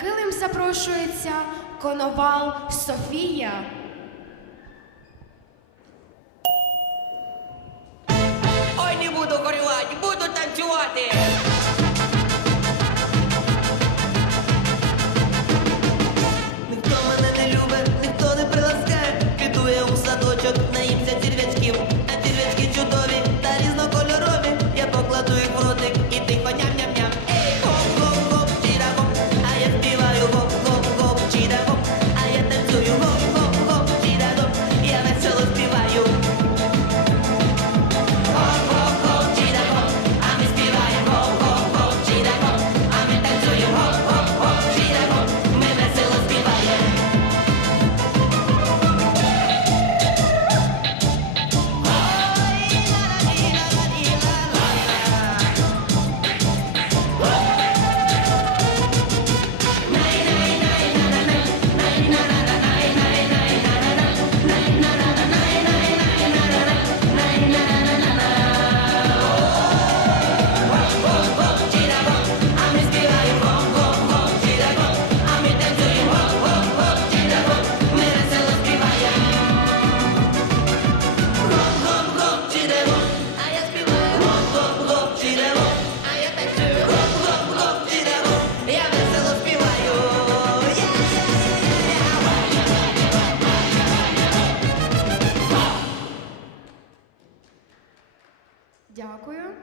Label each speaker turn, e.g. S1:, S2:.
S1: килим запрошується коновал Софія.
S2: Ой, не буду горювати, буду танцювати.
S3: Ніхто мене не любить, ніхто не приласкає, кидує у садочок на
S1: Дякую.